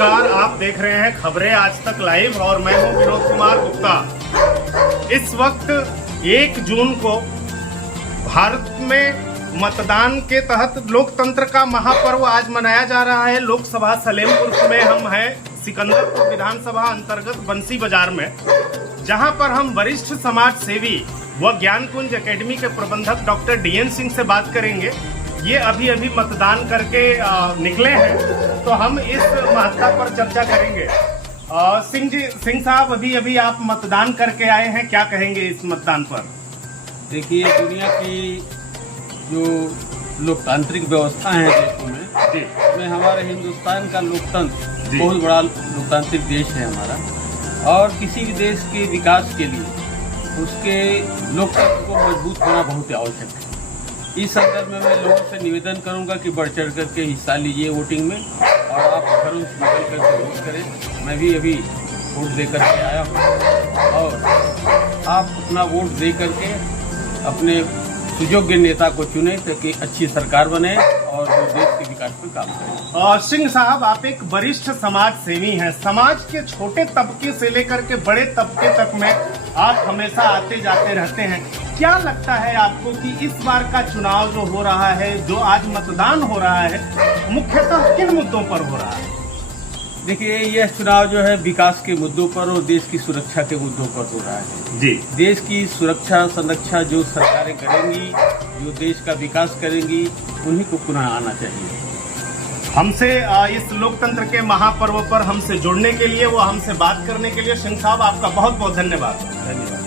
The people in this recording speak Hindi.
नमस्कार, आप देख रहे हैं खबरें आज तक लाइव और मैं हूं विनोद कुमार गुप्ता। इस वक्त 1 जून को भारत में मतदान के तहत लोकतंत्र का महापर्व आज मनाया जा रहा है। लोकसभा सलेमपुर में हम हैं, सिकंदरपुर विधानसभा अंतर्गत बंसी बाजार में, जहां पर हम वरिष्ठ समाज सेवी व ज्ञानकुंज एकेडमी के प्रबंधक डॉक्टर DN सिंह से बात करेंगे। ये अभी मतदान करके निकले हैं, तो हम इस महत्ता पर चर्चा करेंगे। सिंह साहब, अभी आप मतदान करके आए हैं, क्या कहेंगे इस मतदान पर? देखिए, दुनिया की जो लोकतांत्रिक व्यवस्था है देशों में हमारे हिंदुस्तान का लोकतंत्र बहुत बड़ा लोकतांत्रिक देश है हमारा, और किसी भी देश के विकास के लिए उसके लोकतंत्र को मजबूत होना बहुत आवश्यक है। इस संदर्भ में मैं लोगों से निवेदन करूंगा कि बढ़ चढ़ करके हिस्सा लीजिए वोटिंग में, और आप घरों से निकल करके वोट करें। मैं भी अभी वोट दे करके आया हूँ, और आप अपना वोट दे करके अपने सुयोग्य नेता को चुने ताकि अच्छी सरकार बने और जो देश के विकास पर काम करें। सिंह साहब, आप एक वरिष्ठ समाज सेवी हैं। समाज के छोटे तबके से लेकर के बड़े तबके तक में आप हमेशा आते जाते रहते हैं। क्या लगता है आपको कि इस बार का चुनाव जो हो रहा है, जो आज मतदान हो रहा है, मुख्यतः किन मुद्दों पर हो रहा है? देखिए, यह चुनाव जो है विकास के मुद्दों पर और देश की सुरक्षा के मुद्दों पर हो रहा है। जी, देश की सुरक्षा संरक्षा जो सरकारें करेंगी, जो देश का विकास करेंगी, उन्हीं को पुनः आना चाहिए। हमसे इस लोकतंत्र के महापर्व पर हमसे जुड़ने के लिए, वो हमसे बात करने के लिए सिंह साहब, आपका बहुत बहुत धन्यवाद।